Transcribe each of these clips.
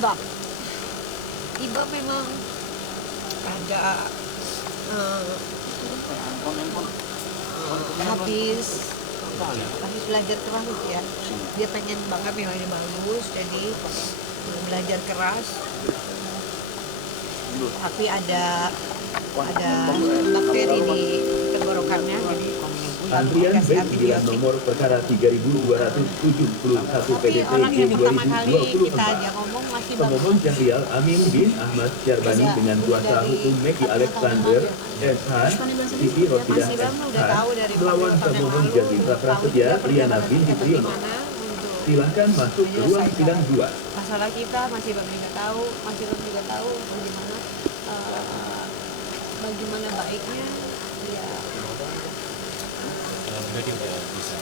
Ibab. Ibab memang agak habis belajar keras ya. Dia pengen banget nilainya bagus, jadi belajar keras. Tapi ada bakteri di tenggorokannya, jadi Antrian B9 nomor perkara 3271 tapi orang yang PDT pertama kali kita 2024. ajak ngomong masih Pemohon Syahrial Amin bin Ahmad Syarbani dengan kuasa hukum Megi Alexander SH Siti Rosidah SH melawan pemohon Jasitra Prasetya Riana binti Priyono. Silahkan masuk ke ruang sidang 2. Masalah kita masih belum tahu bagaimana baiknya ya. Jadi udah bisa.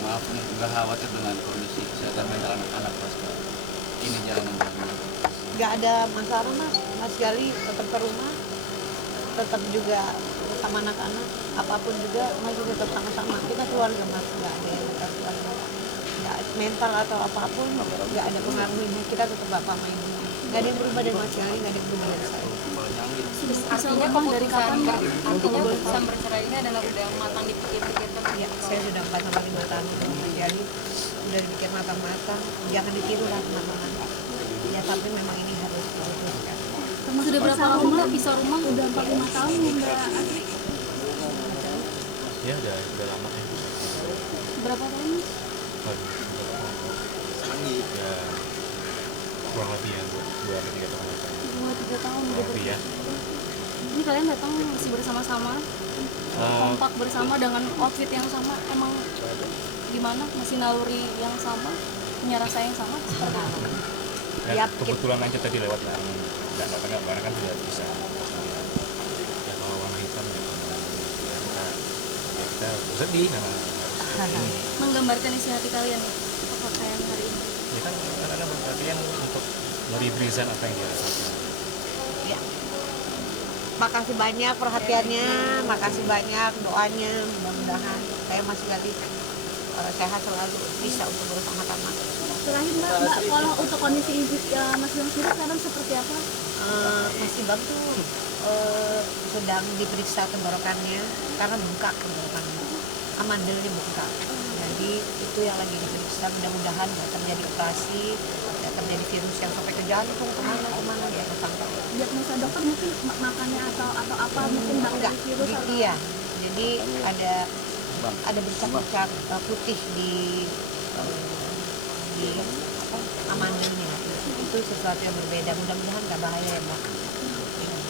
Maaf nih, nggak khawatir dengan kondisi kesehatan mental anak-anak pas ini jalan yang bagus. Nggak ada masalah mas Gali tetap ke rumah, tetap juga sama anak-anak, apapun juga masih tetap sama-sama, kita keluarga mas, nggak ada yang keluarga, nggak mental atau apapun nggak ada pengaruhnya, kita tetap bapak sama ibu, nggak ada yang berubah dari mas Gali, nggak ada yang berubah dari saya. Artinya keputusan keputusan bercerai ini adalah udah matang dipikir-pikir kan? Ya, saya sudah 4 sampai 5 tahun mas Gali, udah dipikir matang-matang, jangan ditiru lah teman-teman. Ya tapi memang ini harus diputuskan. Sudah berapa lama pisah rumah? Udah 4-5 tahun Mbak Asri? Ya udah lama ya. Berapa tahun? Ya kurang lebih ya 2-3 tahun. 2-3 tahun udah Lebih ya. Ini kalian datang masih bersama-sama, kompak bersama dengan outfit yang sama, emang gimana? Masih naluri yang sama, punya rasa yang sama seperti apa? Ya, kebetulan aja tadi lewat dan datangnya barang kan tidak bisa. Ya kalau warna hitam ya kita sedih karena Menggambarkan isi hati kalian apa pakaian hari ini? ya kan ada perhatian untuk meribrizan apa yang dia rasakan. Ya. Makasih banyak perhatiannya, makasih banyak doanya, mudah-mudahan saya masih Gali sehat selalu, bisa untuk bersama-sama. Terakhir Mbak, kalau untuk kondisi Mas Bang sendiri sekarang seperti apa? Mas Ibam tuh sedang diperiksa tenggorokannya karena bengkak tenggorokannya, amandelnya bengkak. Jadi itu yang lagi diperiksa, mudah-mudahan nggak terjadi operasi, nggak terjadi virus yang sampai ke jantung, kemana dia ketangkap. Diagnosa dokter mungkin makannya atau apa mungkin Enggak, virus atau iya. Jadi ada bercak-bercak putih di amandelnya. Itu sesuatu yang berbeda. Mudah-mudahan nggak bahaya ya Mbak.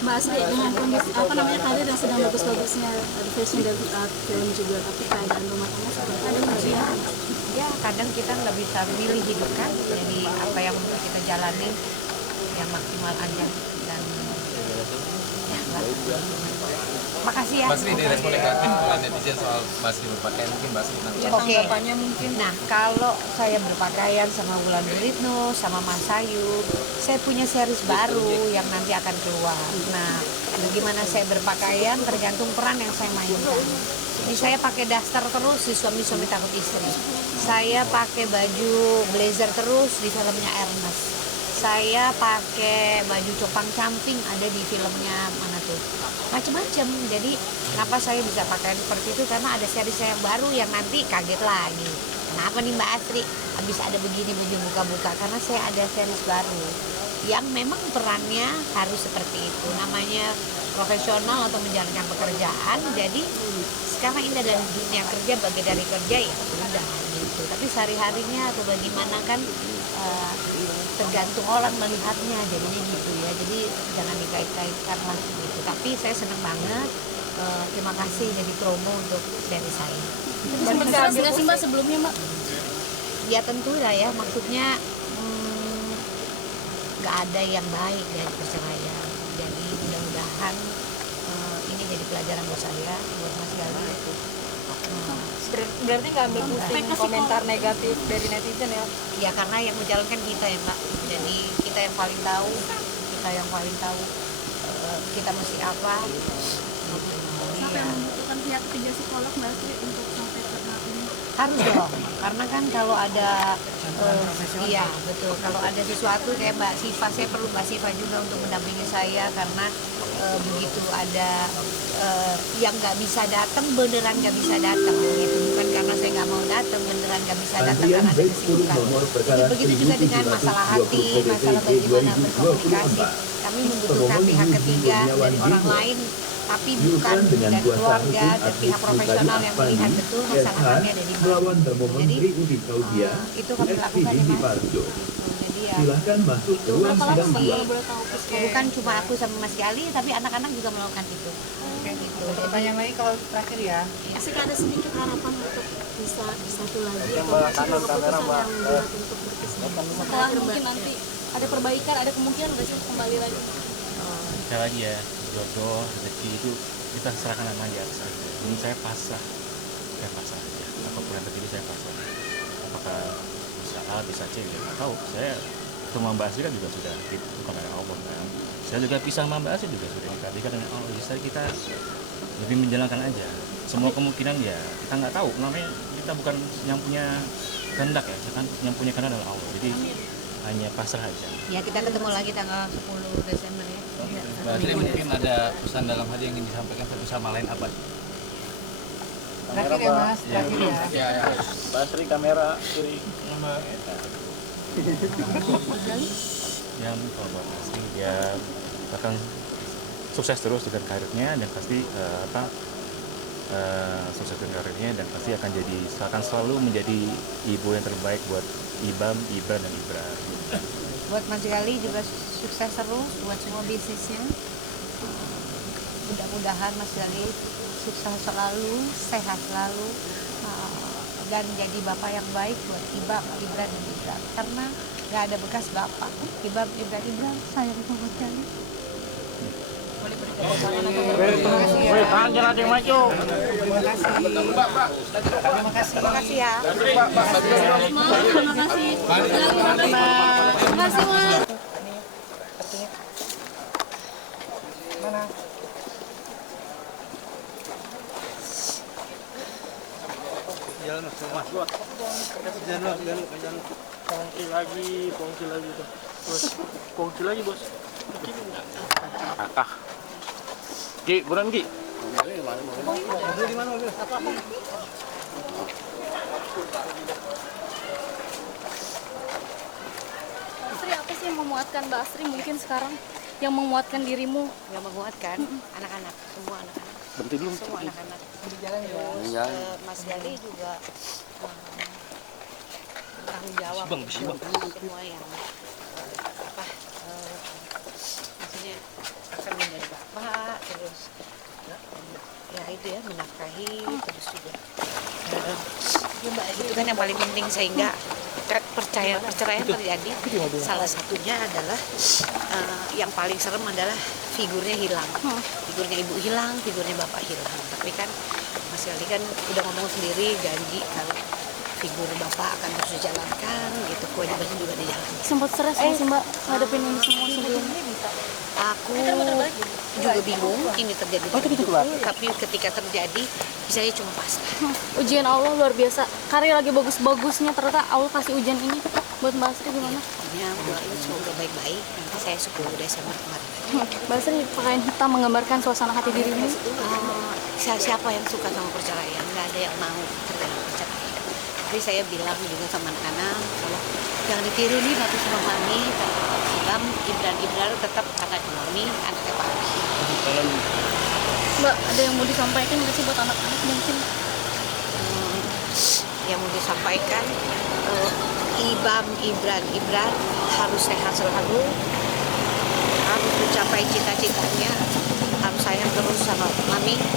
Mbak Asri dengan kondisi karir yang sedang bagus-bagusnya, ada fashion dan film juga, tapi keadaan rumah tangga seperti ada ujian. Ya kadang kita nggak bisa milih hidup kan. Jadi apa yang kita jalani yang maksimal aja dan ya lah. Makasih ya. Mas Ri, direspon negatif oleh netizen soal Mas Ri berpakaian, mungkin Mas Ri nanti. Oke. Nah, kalau saya berpakaian sama Wulan Guritno, sama Mas Ayu, saya punya series baru yang nanti akan keluar. Nah, bagaimana saya berpakaian tergantung peran yang saya mainkan. Jadi saya pakai daster terus di Suami-Suami Takut Istri. Saya pakai baju blazer terus di filmnya Ernest. Saya pakai baju copang camping ada di filmnya mana tuh, macam-macam. Jadi kenapa saya bisa pakai seperti itu, karena ada seri saya yang baru yang nanti kaget lagi. Kenapa nih Mbak Asri habis ada begini buka-buka, karena saya ada series baru yang memang perannya harus seperti itu, namanya profesional atau menjalankan pekerjaan. Jadi sekarang ini adalah dunia kerja, bagian dari kerja ya udah gitu. Tapi sehari-harinya atau bagaimana kan tergantung orang melihatnya, jadinya gitu ya. Jadi jangan dikait-kaitkan lah gitu. Tapi saya senang banget, terima kasih jadi promo untuk seri saya. Keras nggak sih Mbak sebelumnya Mbak? Ya tentu lah ya, maksudnya nggak ada yang baik dari perceraian. Jadi mudah-mudahan ini jadi pelajaran buat saya, buat Mas Gali. Berarti nggak ambil pusing komentar negatif dari netizen ya? Ya karena yang menjalankan kita ya Mbak. Jadi kita yang paling tahu, kita mesti apa. Sampai membutuhkan pihak ketiga psikolog Mbak Asri untuk sampai ke tahap ini? Harus dong, karena kan kalau ada iya betul, kalau ada sesuatu kayak Mbak Siva, saya perlu Mbak Siva juga untuk mendampingi saya karena begitu ada yang nggak bisa datang, beneran nggak bisa datang gitu, bukan karena saya nggak mau datang, beneran nggak bisa datang Antrian karena ada baik 10 kesibukan. nomor perkara Begitu juga dengan masalah hati, 1720 masalah PDP bagaimana berkomunikasi. 2024. Kami membutuhkan pihak ketiga dari orang lain, tapi bukan dengan dari kuasa keluarga hukum dan pihak Artis profesional yang Mutadi melihat Afandi, betul SH, masalahnya dari mana. melawan termohon Jadi, Triudi Kaudia, itu kami lakukan SPD ya, Mas. Parjo. Jadi ya, Silakan masuk ke ruang Berapa lama sidang Mbak 2. kalau boleh tahu? bukan cuma aku sama Mas Gali, tapi anak-anak juga melakukan itu. Gitu. Pertanyaan lagi kalau terakhir ya. Jika ada sedikit harapan untuk bisa bersatu lagi atau masih ada keputusan yang berat untuk berpisah. Setelah mungkin nanti ada perbaikan, ada kemungkinan nggak sih kembali lagi? Sekali lagi ya, jodoh rezeki itu kita serahkan sama Yang Maha Esa. Ini saya pasrah aja. Apapun yang terjadi saya pasrah. Apakah bisa A, bisa C, ya nggak tahu. Saya sama Mbak Asri kan juga sudah bukan dari Allah kan. Saya juga pisah sama Mbak Asri juga sudah dikatakan dengan Allah. Jadi kita lebih menjalankan aja. Semua kemungkinan ya kita nggak tahu. Namanya kita bukan yang punya kehendak ya, kan yang punya kehendak adalah Allah. Jadi hanya pasrah aja. Ya kita ketemu lagi tanggal 10 Desember ya. Mbak Asri mungkin ada pesan dalam hati yang ingin disampaikan satu sama lain apa? Terakhir ya Mas, terakhir ya. Ya. Basri kamera kiri. Yang kalau buat Asri dia akan sukses terus dengan karirnya dan pasti sukses dengan karirnya dan pasti akan selalu menjadi ibu yang terbaik buat Ibam, Ibra dan Ibra. Buat Mas Gali juga sukses terus buat semua bisnisnya. Mudah-mudahan Mas Gali sukses selalu, sehat selalu, dan jadi bapak yang baik buat Ibam, Ibra dan Ibra. Karena nggak ada bekas bapak. Ibam, Ibra, Ibra sayang sama Mas Gali. Woi, tangan jalan yang maju. Terima kasih. Terima kasih. Terima kasih ya. Terima kasih. Terima kasih, Mas. Mana? Jalan mas, buat. Jalan. Kongsi lagi tuh. Bos, kongsi lagi bos. Kakak. Ki, buruan Ki. Mobil di mana mobil? Asri, apa sih yang memuatkan Mbak Asri mungkin sekarang? Yang memuatkan dirimu? Yang menguatkan anak-anak, semua anak-anak. Berhenti dulu. Semua anak-anak. Berjalan ya. Iya. Mas Gali juga tanggung jawab semua yang maksudnya akan menjadi bapak terus ya itu ya menafkahi terus juga ya mbak itu kan yang paling penting sehingga perceraian terjadi salah satunya adalah yang paling serem adalah figurnya hilang, figurnya ibu hilang, figurnya bapak hilang. Tapi kan Mas Gali kan udah ngomong sendiri janji kalau figur bapak akan terus dijalankan gitu, kewajibannya juga dijalankan. Sempat stres nggak sih Mbak ngadepin ini semua sebelumnya? Aku juga bingung ini terjadi betul, tapi ketika terjadi misalnya cuma pasrah. Ujian Allah luar biasa. Karir lagi bagus-bagusnya ternyata Allah kasih ujian ini buat Mbak Asri gimana? Pokoknya doain semoga baik-baik. Nanti saya 10 Desember kemarin. Mbak Asri pakaian hitam menggambarkan suasana hati dirimu. Siapa yang suka sama perceraian? Nggak ada yang mau terjadi perceraian. Tapi saya bilang juga sama anak-anak kalau jangan ditiru nih nanti sama mami. Ibam, Ibran tetap anak mami, anaknya papi. Mbak, ada yang mau disampaikan nggak sih buat anak-anak mungkin? Yang mau disampaikan Ibam, Ibran harus sehat selalu, harus mencapai cita-citanya, harus sayang terus sama mami,